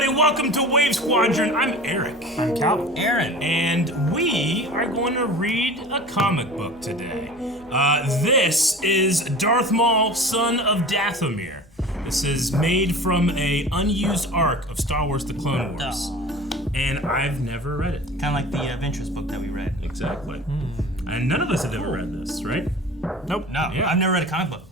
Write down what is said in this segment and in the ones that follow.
everybody, welcome to Wave Squadron. I'm Eric. I'm Calvin. Aaron. And we are going to read a comic book today. This is Darth Maul, son of Dathomir. This is made from a unused arc of Star Wars The Clone Wars. And I've never read it. Kind of like the Ventress book that we read. Exactly. And none of us have ever read this, right? Nope. No, Yeah. I've never read a comic book.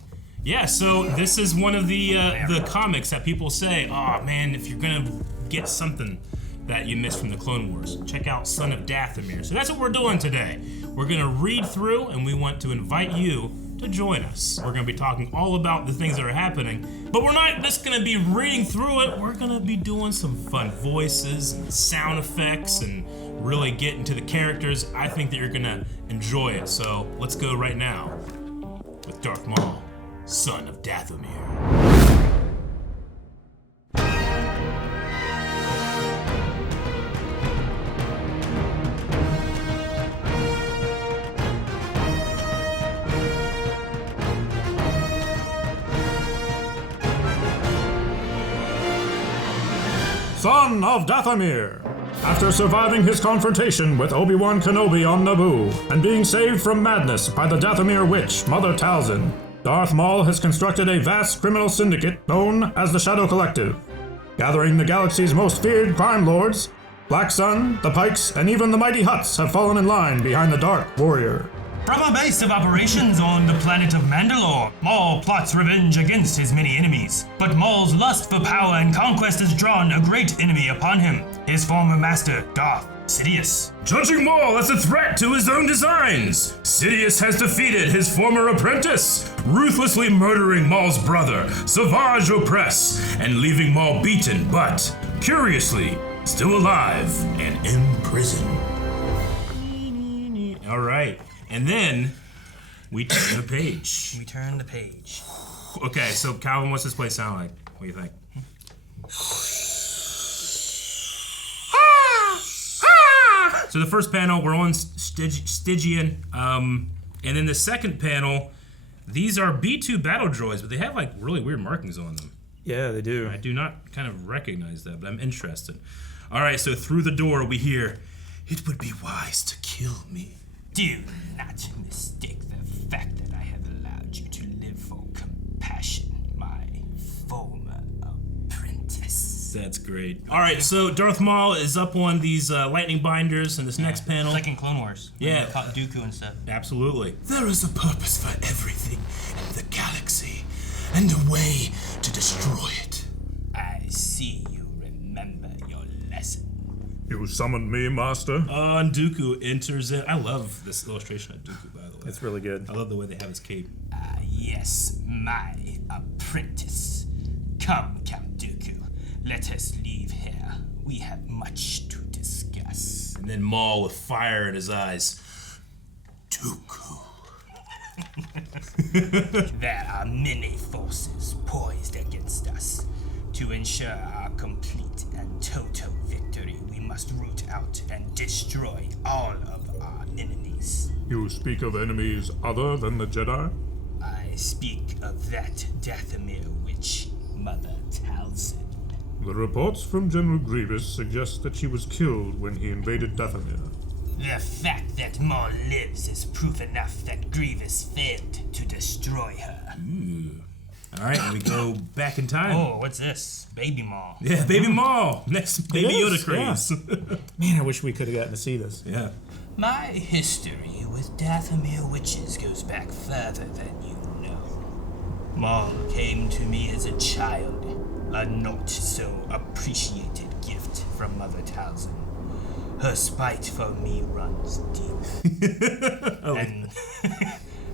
Yeah, so this is one of the comics that people say, oh man, if you're gonna get something that you missed from the Clone Wars, check out Son of Dathomir. So that's what we're doing today. We're gonna read through, and we want to invite you to join us. We're gonna be talking all about the things that are happening, but we're not just gonna be reading through it. We're gonna be doing some fun voices and sound effects and really get into the characters. I think that you're gonna enjoy it. So let's go right now with Darth Maul, son of Dathomir. Son of Dathomir. After surviving his confrontation with Obi-Wan Kenobi on Naboo and being saved from madness by the Dathomir witch, Mother Talzin, Darth Maul has constructed a vast criminal syndicate known as the Shadow Collective, gathering the galaxy's most feared crime lords. Black Sun, the Pikes, and even the mighty Hutts have fallen in line behind the Dark Warrior. From a base of operations on the planet of Mandalore, Maul plots revenge against his many enemies. But Maul's lust for power and conquest has drawn a great enemy upon him, his former master, Darth Sidious. Judging Maul as a threat to his own designs, Sidious has defeated his former apprentice, ruthlessly murdering Maul's brother, Savage Opress, and leaving Maul beaten, but, curiously, still alive and in prison. All right, and then we turn the page. We turn the page. Okay, so Calvin, what's this place sound like? What do you think? So the first panel, we're on Stygian, and then the second panel, these are B2 battle droids, but they have like really weird markings on them. Yeah, they do. I do not kind of recognize that, but I'm interested. All right, so through the door we hear, "It would be wise to kill me." Do not mistake the fact that I have allowed you to live for compassion, my former apprentice. That's great. All right, so Darth Maul is up on these lightning binders in this next panel. It's like in Clone Wars. Yeah. They caught Dooku and stuff. Absolutely. There is a purpose for everything in the galaxy, and a way to destroy it. I see you remember your lesson. You summoned me, Master? And Dooku enters in. I love this illustration of Dooku, by the way. It's really good. I love the way they have his cape. Yes, my apprentice. Come, Count Dooku. Let us leave here. We have much to discuss. And then Maul with fire in his eyes. Dooku. There are many forces poised against us. To ensure our complete and total victory, we must root out and destroy all of our enemies. You speak of enemies other than the Jedi? I speak of that Dathomir witch, Mother Talzin. The reports from General Grievous suggest that she was killed when he invaded Dathomir. The fact that Maul lives is proof enough that Grievous failed to destroy her. All right, and we go back in time. Oh, what's this? Baby Maul. Yeah, Baby Maul. Next Baby It Yoda is, craze. Man, I wish we could have gotten to see this. Yeah. My history with Dathomir witches goes back further than you know. Maul came to me as a child, a not so appreciated gift from Mother Talzin. Her spite for me runs deep.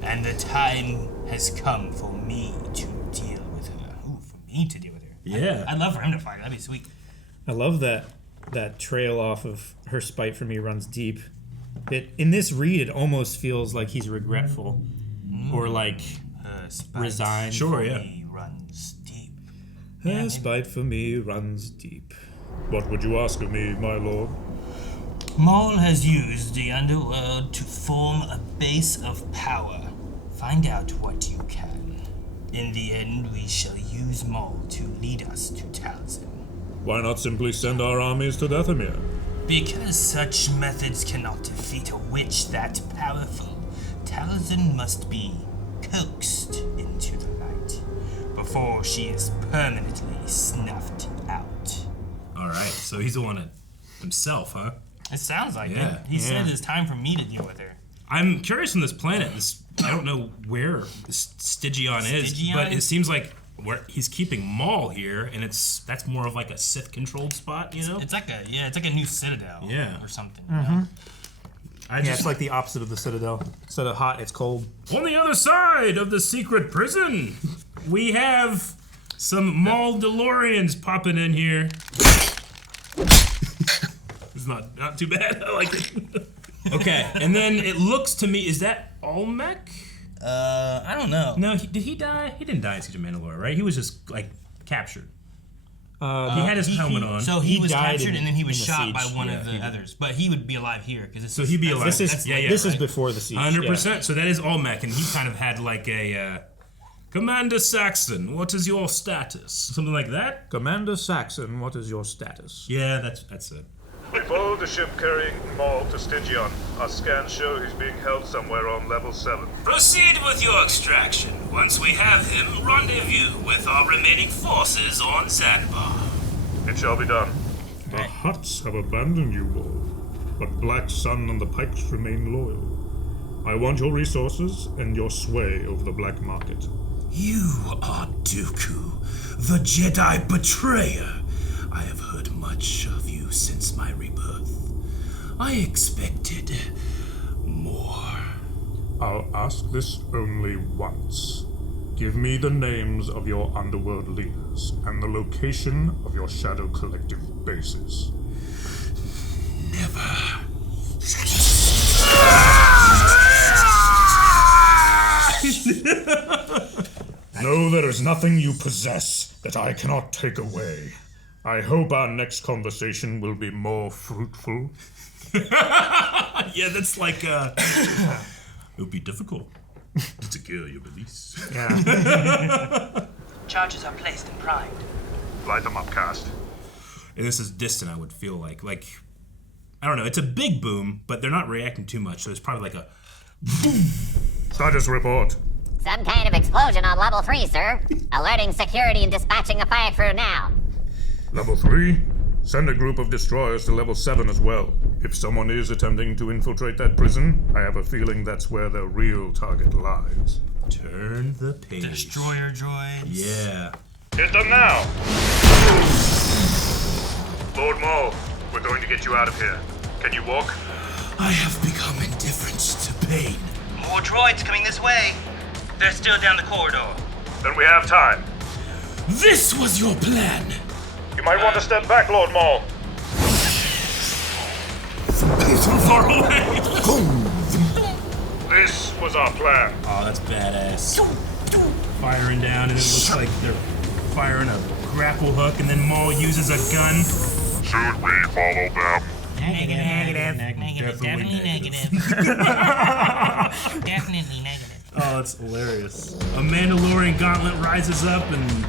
And the time has come for me to deal with her. Ooh, for me to deal with her. Yeah. I'd love for him to fight her. That'd be sweet. I love that trail off of her spite for me runs deep. In this read, it almost feels like he's regretful or like Her spite resigned. Sure, for yeah. me runs deep. Her spite for me runs deep. What would you ask of me, my lord? Maul has used the underworld to form a base of power. Find out what you can. In the end, we shall use Maul to lead us to Talzin. Why not simply send our armies to Dathomir? Because such methods cannot defeat a witch that powerful, Talzin must be coaxed into the light before she is permanently snuffed out. Alright, so he's the one himself, huh? It sounds like Yeah. it. He said it's time for me to deal with her. I'm curious on this planet. I don't know where Stygion is, but it seems like where he's keeping Maul here, and that's more of like a Sith-controlled spot, you know? It's like a new Citadel, or something. Mm-hmm. You know? It's like the opposite of the Citadel. Instead of hot, it's cold. On the other side of the secret prison, we have some Maul DeLoreans popping in here. It's not too bad. I like it. Okay, and then it looks to me, is that Olmec? I don't know. No, did he die? He didn't die in Siege of Mandalore, right? He was just like captured. He had his helmet on. So he was died captured and then he was in the shot siege. by one of the others. But he would be alive here because So he'd be alive. This is this is right? before the siege. 100%. So that is Olmec, and he kind of had like a Commander Saxon, what is your status? Something like that. Commander Saxon, what is your status? Yeah, that's it. We followed the ship carrying Maul to Stygion. Our scans show he's being held somewhere on level 7. Proceed with your extraction. Once we have him, rendezvous with our remaining forces on Zanbar. It shall be done. The Hutts have abandoned you all, but Black Sun and the Pikes remain loyal. I want your resources and your sway over the black market. You are Dooku, the Jedi betrayer. I have heard much of you since my rebirth. I expected more. I'll ask this only once. Give me the names of your underworld leaders and the location of your Shadow Collective bases. Never. No, there is nothing you possess that I cannot take away. I hope our next conversation will be more fruitful. Yeah, that's like it would be difficult to secure your release. Yeah. Charges are placed and primed. Light them up, cast. And this is distant, I would feel like I don't know, it's a big boom, but they're not reacting too much, so it's probably like a Status report. Some kind of explosion on level 3, sir. Alerting security and dispatching a fire crew now. Level 3? Send a group of destroyers to level 7 as well. If someone is attempting to infiltrate that prison, I have a feeling that's where the real target lies. turn the page. Destroyer droids. Yeah. Hit them now! Lord Maul, we're going to get you out of here. Can you walk? I have become indifferent to pain. More droids coming this way. They're still down the corridor. Then we have time. This was your plan. You might want to step back, Lord Maul. So far away. This was our plan. Oh, that's badass. Firing down, and it looks like they're firing a grapple hook, and then Maul uses a gun. Should we follow them? Definitely negative. Definitely negative. Oh, it's hilarious. A Mandalorian gauntlet rises up and...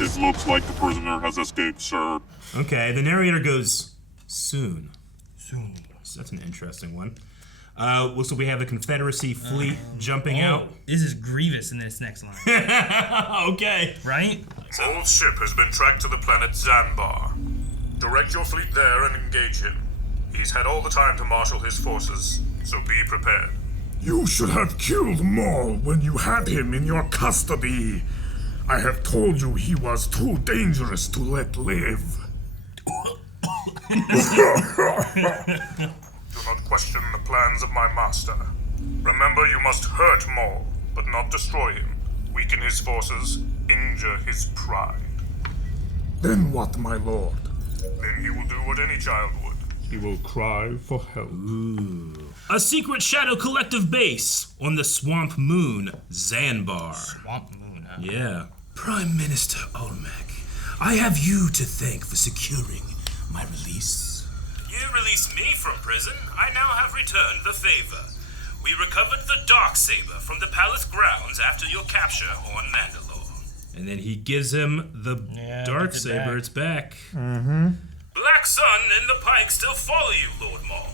It looks like the prisoner has escaped, sir. Okay, the narrator goes, soon. Soon. So that's an interesting one. Looks like we have the Confederacy fleet jumping out. This is Grievous in this next line. Okay. Right? Maul's ship has been tracked to the planet Zanbar. Direct your fleet there and engage him. He's had all the time to marshal his forces, so be prepared. You should have killed Maul when you had him in your custody. I have told you he was too dangerous to let live. Do not question the plans of my master. Remember, you must hurt Maul, but not destroy him. Weaken his forces, injure his pride. Then what, my lord? Then he will do what any child would. He will cry for help. A secret Shadow Collective base on the swamp moon, Zanbar. Swamp Moon, huh? Yeah. Prime Minister Olmec, I have you to thank for securing my release. You released me from prison. I now have returned the favor. We recovered the darksaber from the palace grounds after your capture on Mandalore. And then he gives him the darksaber. It's back. Black Sun and the Pike still follow you, Lord Maul.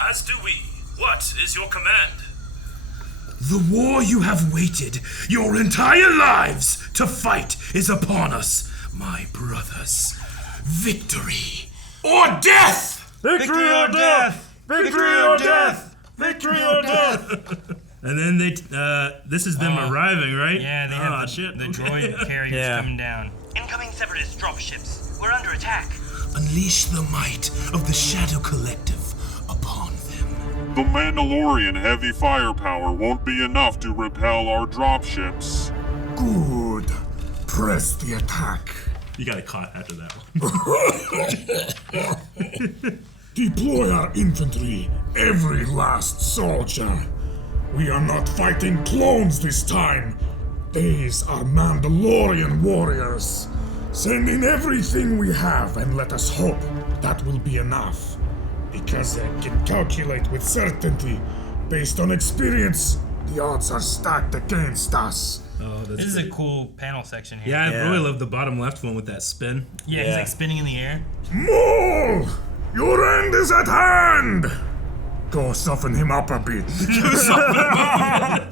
As do we. What is your command? The war you have waited your entire lives to fight is upon us, my brothers. Victory or death! Victory or death! Victory or death! Victory or death! And then they, this is them arriving, right? Yeah, they have the droid carriers coming down. Incoming Separatist dropships. We're under attack. Unleash the might of the Shadow Collective upon them. The Mandalorian heavy firepower won't be enough to repel our dropships. Good. Press the attack. You got caught after that one. Deploy our infantry, every last soldier. We are not fighting clones this time. These are Mandalorian warriors. Send in everything we have and let us hope that will be enough. Because I can calculate with certainty, based on experience, the odds are stacked against us. Oh, that's This is a cool panel section here. Yeah, I really love the bottom left one with that spin. Yeah, he's like spinning in the air. Maul! Your end is at hand! Go soften him up a bit.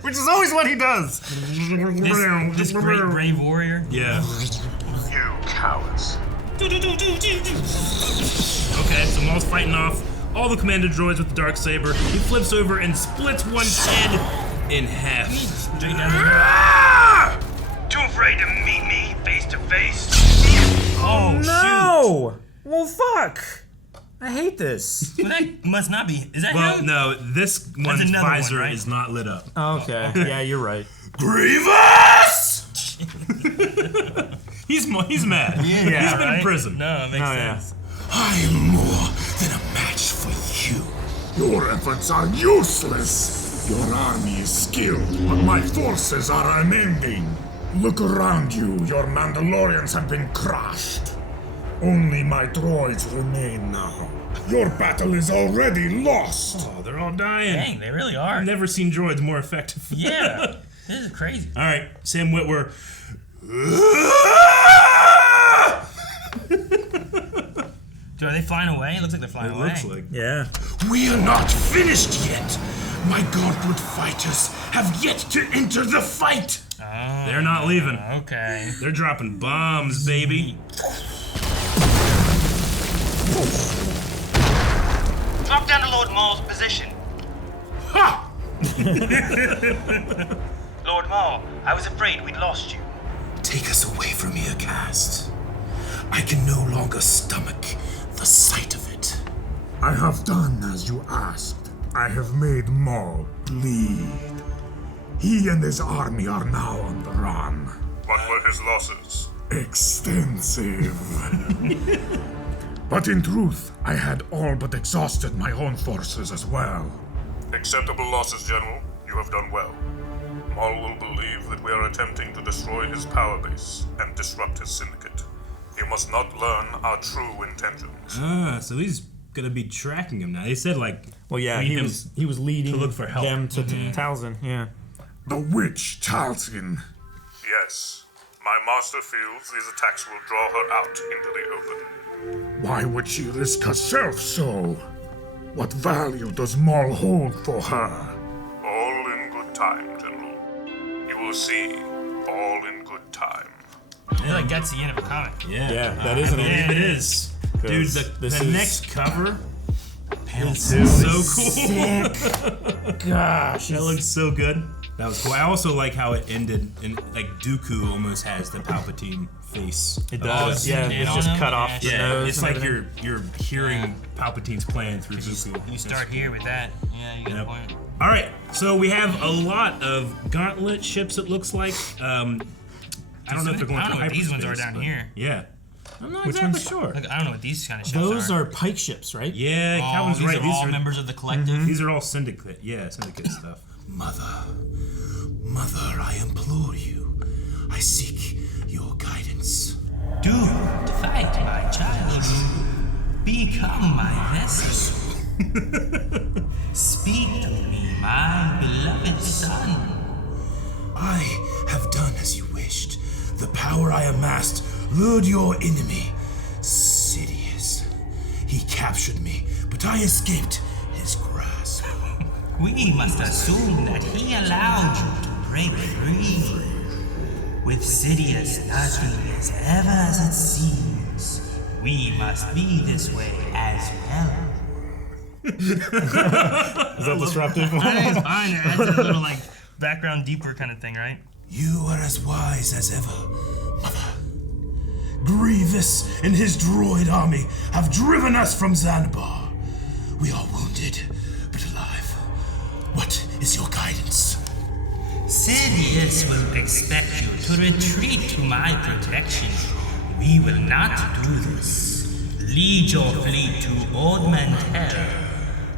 Which is always what he does. This great brave warrior. Yeah. You cowards. Okay, so Maul's fighting off all the commander droids with the darksaber. He flips over and splits one kid in half. Too afraid to meet me face to face? Oh, No! Well, fuck. I hate this. shoot. Well, that must not be. Is that Well, him? no, this one's another one, visor right? is not lit up. Okay, yeah, you're right. Grievous! He's mad. He's been in prison. No, it makes sense. I am more than a match for you. Your efforts are useless. Your army is skilled, but my forces are unending. Look around you. Your Mandalorians have been crushed. Only my droids remain now. Your battle is already lost. Oh, they're all dying. Dang, they really are. I've never seen droids more effective. Yeah, this is crazy. All right, Sam Witwer. Dude, are they flying away? It looks like they're flying away. Looks like. Yeah. We are not finished yet. My gauntlet fighters have yet to enter the fight. They're not leaving. Okay. They're dropping bombs, baby. Drop down to Lord Maul's position. Ha! Lord Maul, I was afraid we'd lost you. Take us away from here, Cast. I can no longer stomach the sight of it. I have done as you asked. I have made Maul bleed. He and his army are now on the run. What were his losses? Extensive. But in truth, I had all but exhausted my own forces as well. Acceptable losses, General. You have done well. Maul will believe that we are attempting to destroy his power base and disrupt his syndicate. He must not learn our true intentions. So he's gonna be tracking him now. He said like. Well, yeah, lead he was leading to look for help. them to Talzin. Yeah. The witch Talzin. Yes. My master feels these attacks will draw her out into the open. Why would she risk herself so? What value does Maul hold for her? All in good time, General. You will see. All in good time. It like gets the end of a comic. Yeah, that is an Yeah, it is. Dude, the next cover Panel is 2 so cool. Gosh, That looks so good. That was cool. I also like how it ended, and like Dooku almost has the Palpatine face. it does. Yeah, Yeah, it's on just them. cut off the Yeah, nose. it's and like everything. you're hearing Palpatine's plan through Dooku. You start here with that. Yeah, you got Yep. a point. All right, so we have a lot of gauntlet ships. It looks like. I don't know if they're going. I don't know through what these ones are hyperspace, down but here. Yeah, I'm not Which exactly ones? sure. Look, I don't know what these kind of ships Those are. are pike ships, right? Yeah, Oh, Calvin's these right. are all members of the collective. These are all syndicate. Yeah, syndicate stuff. Mother, I implore you. I seek your guidance. Do not fight, my child. Become my vessel. Speak to me, my beloved son. I have done as you wished. The power I amassed lured your enemy, Sidious. He captured me, but I escaped his grasp. We must assume that he allowed you to break free. With Sidious nothing is ever as it seems. We must be this way as well. Is that disruptive? I think it's fine. It adds a little like background deeper kind of thing, right? You are as wise as ever, Mother. Grievous and his droid army have driven us from Zanbar. We are wounded, but alive. What is your guidance? Sidious will expect you to retreat to my protection. We will not do this. Lead your fleet to Ord Mantell.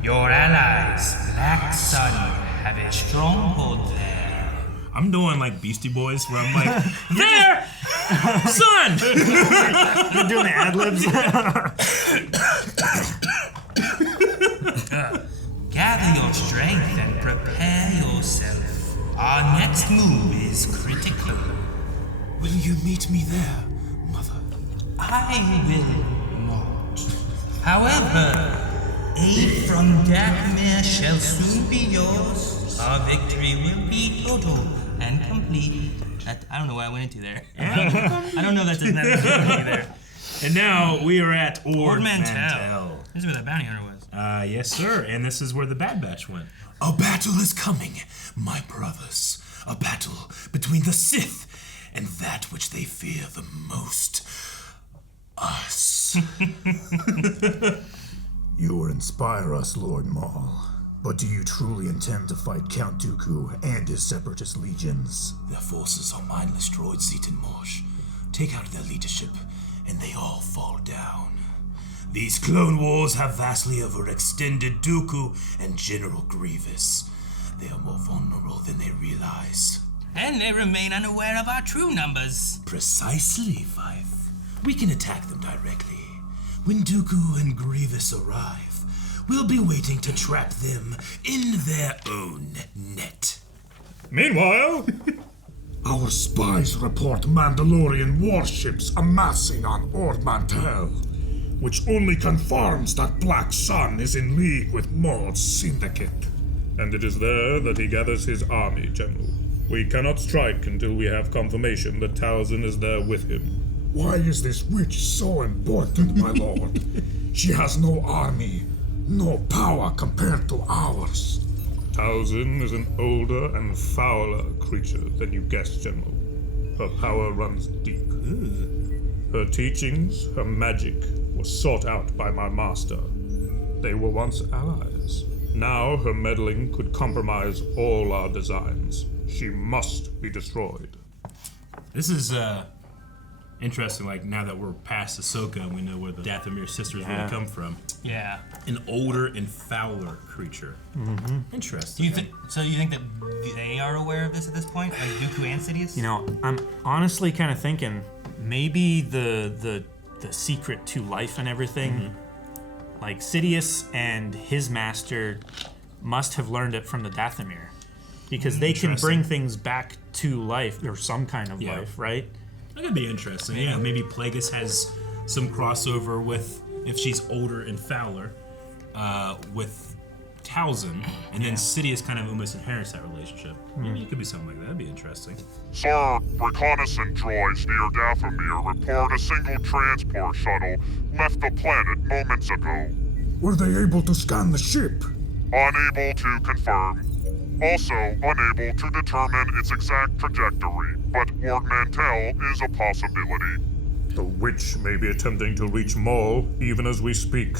Your allies, Black Sun, have a stronghold there. I'm doing like Beastie Boys, where I'm like, there, son. You're doing the ad-libs. Gather your strength and prepare yourself. Our next move is critical. Will you meet me there, Mother? I will not. However, aid from Dathomir shall soon be yours. Our victory will be total and complete. I don't know what I went into there. I don't know that doesn't have to be there. And now we are at Ord Mantell. This is where the bounty hunter was. Yes, sir. And this is where the Bad Batch went. A battle is coming, my brothers. A battle between the Sith and that which they fear the most. Us. You inspire us, Lord Maul. But do you truly intend to fight Count Dooku and his separatist legions? Their forces are mindless droids, Zeke and Morsh. Take out their leadership, and they all fall down. These Clone Wars have vastly overextended Dooku and General Grievous. They are more vulnerable than they realize. And they remain unaware of our true numbers. Precisely, Fife. We can attack them directly. When Dooku and Grievous arrive, we'll be waiting to trap them in their own net. Meanwhile, Our spies report Mandalorian warships amassing on Ord Mantell, which only confirms that Black Sun is in league with Maul's syndicate. and it is there that he gathers his army, General. We cannot strike until we have confirmation that Talzin is there with him. Why is this witch so important, my lord? She has no army, no power compared to ours. Talzin is an older and fouler creature than you guessed, General. Her power runs deep. Her teachings, her magic, were sought out by my master. They were once allies. Now her meddling could compromise all our designs. She must be destroyed. This is interesting, like, now that we're past Ahsoka and we know where the Dathomir sisters really come from. Yeah. An older and fouler creature. Mm-hmm. Interesting. Do you think that they are aware of this at this point? Like Dooku and Sidious? You know, I'm honestly kind of thinking maybe the secret to life and everything, like Sidious and his master must have learned it from the Dathomir. Because they can bring things back to life, or some kind of life, right? That could be interesting. Yeah, maybe Plagueis has some crossover with, if she's older and fouler, with Talzin, and then Sidious kind of almost inherits that relationship. Maybe it could be something like that. That'd be interesting. Sir, reconnaissance droids near Dathomir report a single transport shuttle left the planet moments ago. Were they able to scan the ship? Unable to confirm. Also unable to determine its exact trajectory, but Ord Mantell is a possibility. The witch may be attempting to reach Maul even as we speak.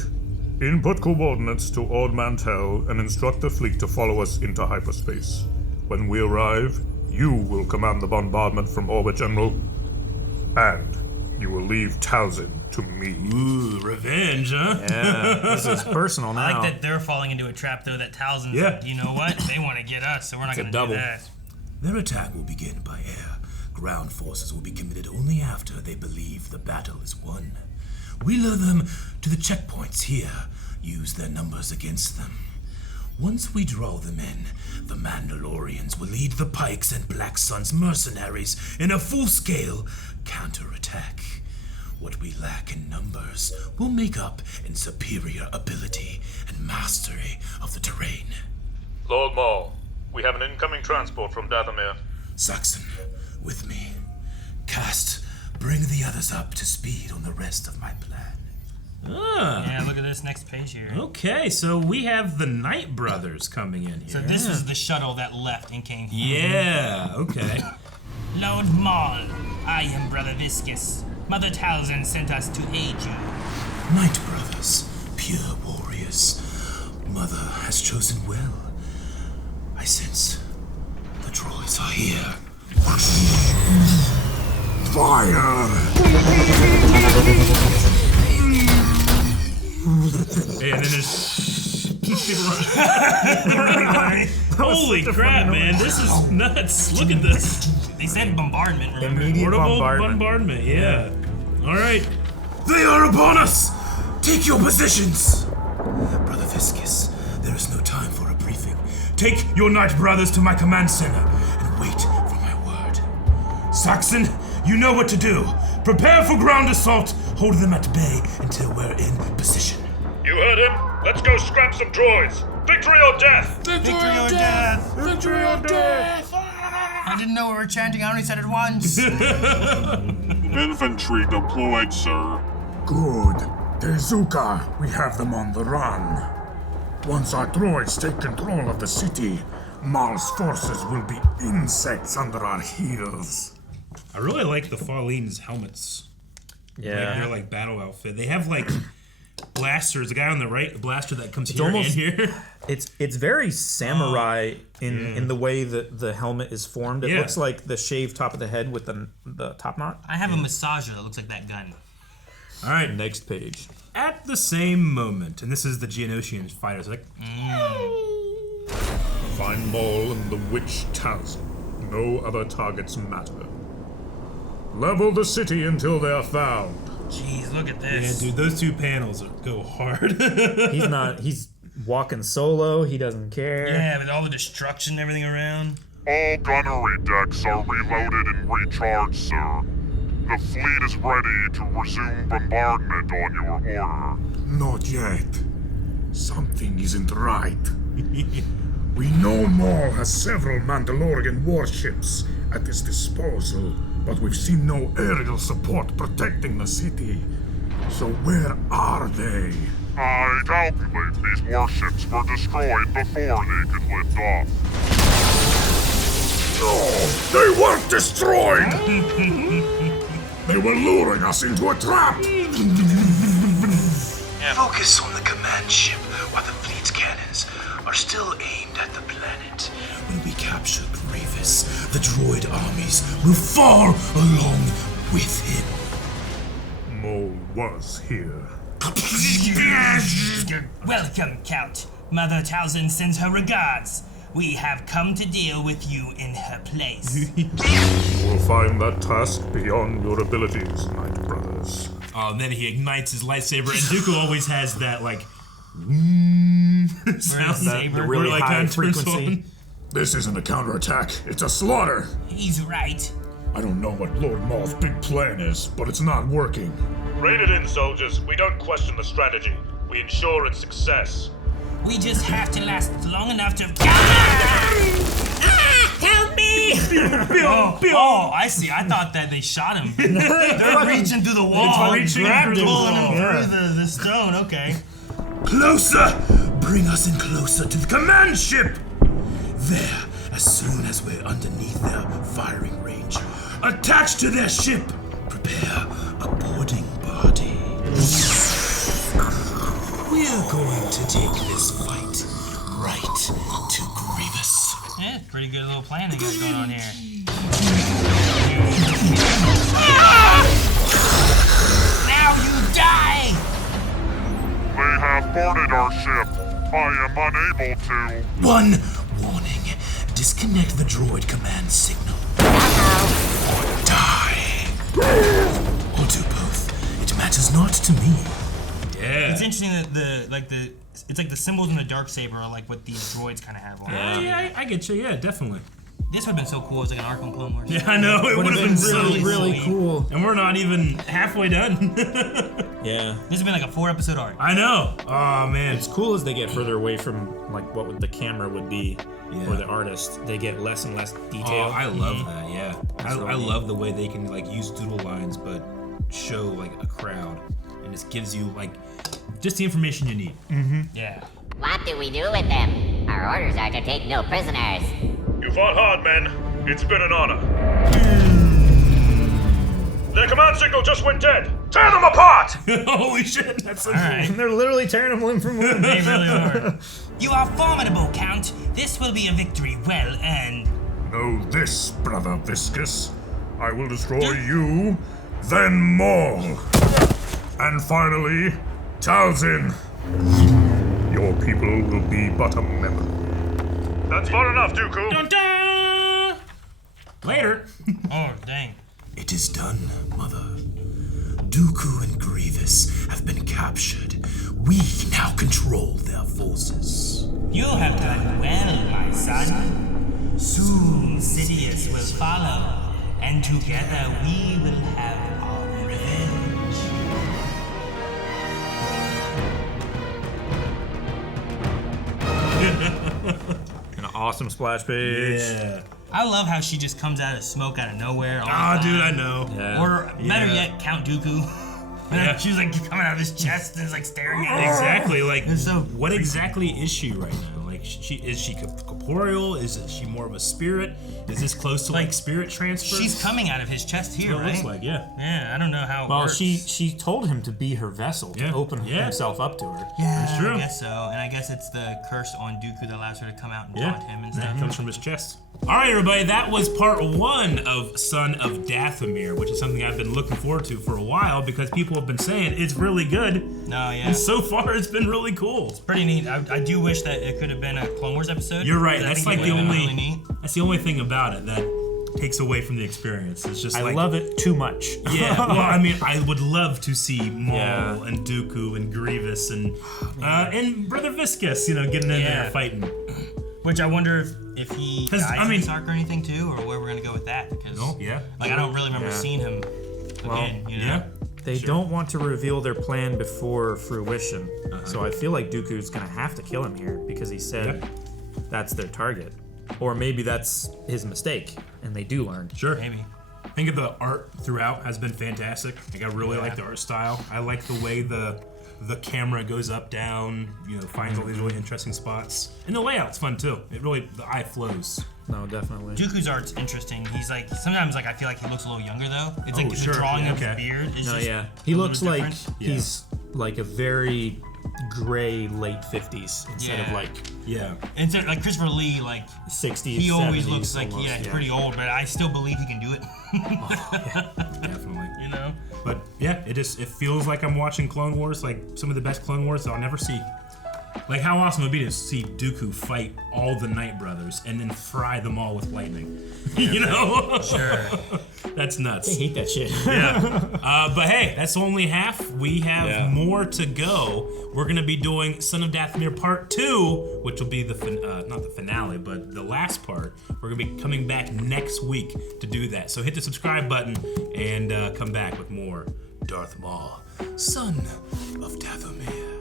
Input coordinates to Ord Mantell and instruct the fleet to follow us into hyperspace. When we arrive, you will command the bombardment from orbit, General. And you will leave Talzin to me. Ooh, revenge, huh? Yeah, this is personal now. I like that they're falling into a trap, though, that Talzin's like, you know what? They want to get us, so we're not going to do that. Their attack will begin by air. Ground forces will be committed only after they believe the battle is won. We lure them to the checkpoints here, use their numbers against them. Once we draw them in, the Mandalorians will lead the Pikes and Black Sun's mercenaries in a full-scale counterattack. What we lack in numbers will make up in superior ability and mastery of the terrain. Lord Maul, we have an incoming transport from Dathomir. Saxon, with me. Cast, bring the others up to speed on the rest of my plan. Yeah, look at this next page here. Okay, so we have the Knight Brothers coming in here. So this was the shuttle that left and came here. Yeah, okay. Lord Maul, I am Brother Viscus. Mother Talzin sent us to aid you. Knight Brothers, pure warriors. Mother has chosen well. I sense the droids are here. Fire! Hey, and then there's people Holy crap, man, this is nuts. Look at this. They said bombardment, remember? Immediate Portable bombardment. yeah. Alright. They are upon us! Take your positions! Brother Viscus, there is no time for a briefing. Take your Knight Brothers to my command center and wait for my word. Saxon, you know what to do. Prepare for ground assault. Hold them at bay until we're in position. You heard him? Let's go scrap some droids. Victory or death! Victory or death! Victory or death! I didn't know we were chanting, I only said it once. Infantry deployed, sir. Good. Tezuka, we have them on the run. Once our droids take control of the city, Maul's forces will be insects under our heels. I really like the Fallen's helmets. Yeah. They're like battle outfit. They have like blasters. The guy on the right, the blaster that comes here almost- and here. It's very samurai in the way that the helmet is formed. It Yeah. looks like the shaved top of the head with the top knot. I have a massager that looks like that gun. All right. Next page. At the same moment, and this is the Geonosian fighters. Like, Find Maul and the witch Talzin. No other targets matter. Level the city until they are found. Jeez, look at yeah, this. dude, those two panels go hard. He's walking solo. He doesn't care. Yeah, with all the destruction and everything around. All gunnery decks are reloaded and recharged, sir. The fleet is ready to resume bombardment on your order. Not yet. Something isn't right. We know Maul has several Mandalorian warships at his disposal, but we've seen no aerial support protecting the city. So where are they? I calculate these warships were destroyed before they could lift off. No, they weren't destroyed! They were luring us into a trap! Focus on the command ship while the fleet's cannons are still aimed at the planet. When we capture Grievous, the droid armies will fall along with him. Maul was here. You're welcome, Count. Mother Talzin sends her regards. We have come to deal with you in her place. You will find that task beyond your abilities, Knight Brothers. Oh, and then he ignites his lightsaber, and Dooku always has that like sound saber. The really where, like, high kind of turns frequency. on. This isn't a counterattack, it's a slaughter! He's right. I don't know what Lord Maul's big plan is, but it's not working. Rein it in, soldiers. We don't question the strategy. We ensure its success. We just have to last long enough to. Help me! Oh, I see. I thought that they shot him. They're reaching through the wall, reaching pulling through the him wall. through the stone. Okay. Closer! Bring us in closer to the command ship! There, as soon as we're underneath their firing range, attach to their ship. Prepare a boarding party. We're going to take this fight right to Grievous. Yeah, pretty good little plan they got going on here. Now you die! They have boarded our ship. I am unable to. One warning. Disconnect the droid command signal. Or die. Or do both. It matters not to me. Yeah. It's interesting that it's like the symbols in the darksaber are like what these droids kind of have on. Yeah, I get you. Yeah, definitely. This would have been so cool as like an arc on Clone Wars. Yeah, I know. It would have been really, really sweet. cool. And we're not even halfway done. Yeah. This would have been like a 4-episode arc. I know. Oh, man. It's cool as they get further away from like what the camera would be or the artist. They get less and less detail. Oh, I love that, yeah. I really love the way they can like use doodle lines but show like a crowd. And just gives you like just the information you need. Yeah. What do we do with them? Our orders are to take no prisoners. You fought hard, men. It's been an honor. Their command signal just went dead. Tear them apart! Holy shit, that's so Alright. They're literally tearing them limb from limb. They really are. You are formidable, Count. This will be a victory well earned. Know this, Brother Viscous. I will destroy you, then Maul. And finally, Talzin. Your people will be but a memory. That's far enough, Dooku. Dun, dun! Later. Oh, dang. It is done, Mother. Dooku and Grievous have been captured. We now control their forces. You have done well, my son. Soon Sidious will follow, and together we will have our revenge. An awesome splash page. Yeah. I love how she just comes out of smoke out of nowhere. Dude, I know. Yeah. Or better yet, Count Dooku. Yeah. She's like coming out of his chest and is like staring at her. Exactly. Like, It's so what exactly is she right now? Like, is she corporeal? Is she more of a spirit? Is this close to like spirit transfer? She's coming out of his chest here, That's what it right? looks like, yeah. Yeah, I don't know how it Well, works. she told him to be her vessel to Yeah. open Yeah. himself up to her. Yeah, That's true. I guess so. And I guess it's the curse on Dooku that allows her to come out and Yeah, taunt him and that stuff. comes from his chest. All right, everybody, that was part 1 of Son of Dathomir, which is something I've been looking forward to for a while because people have been saying it's really good. No, yeah. And so far, it's been really cool. Pretty neat. I do wish that it could have been a Clone Wars episode. You're right. I That's think like it the would've been only. really neat. That's the only thing about it that takes away from the experience. It's just I like love it too much. Yeah, well, I mean, I would love to see Maul Yeah. and Dooku and Grievous and Brother Viscous, getting in there fighting. Which I wonder if he 'Cause, dies I in mean- this arc or anything too, or where we're gonna go with that. Because Yeah. like I don't really remember Yeah. seeing him again. You know? Yeah. They don't want to reveal their plan before fruition. So I feel like Dooku's gonna have to kill him here because he said that's their target. Or maybe that's his mistake and they do learn. Sure. Maybe. I think the art throughout has been fantastic. Like, I really like the art style. I like the way the camera goes up, down, finds all these really interesting spots. And the layout's fun too. The eye flows. No, definitely. Dooku's art's interesting. He's like sometimes like I feel like he looks a little younger though. It's like sure. the drawing of Okay. his beard is No, just yeah. a He little looks like different. he's like a very gray late 50s instead of Yeah. like Yeah. And so, like Christopher Lee, like 60s. he always 70s looks like almost, he's pretty old, but I still believe he can do it. Definitely. You know? But yeah, it feels like I'm watching Clone Wars, like some of the best Clone Wars I'll never see. Like, how awesome would it be to see Dooku fight all the Night Brothers and then fry them all with lightning? Sure. That's nuts. I hate that shit. But hey, that's only half. We have more to go. We're gonna be doing Son of Dathomir Part 2, which will be not the finale, but the last part. We're gonna be coming back next week to do that. So hit the subscribe button and come back with more Darth Maul, Son of Dathomir.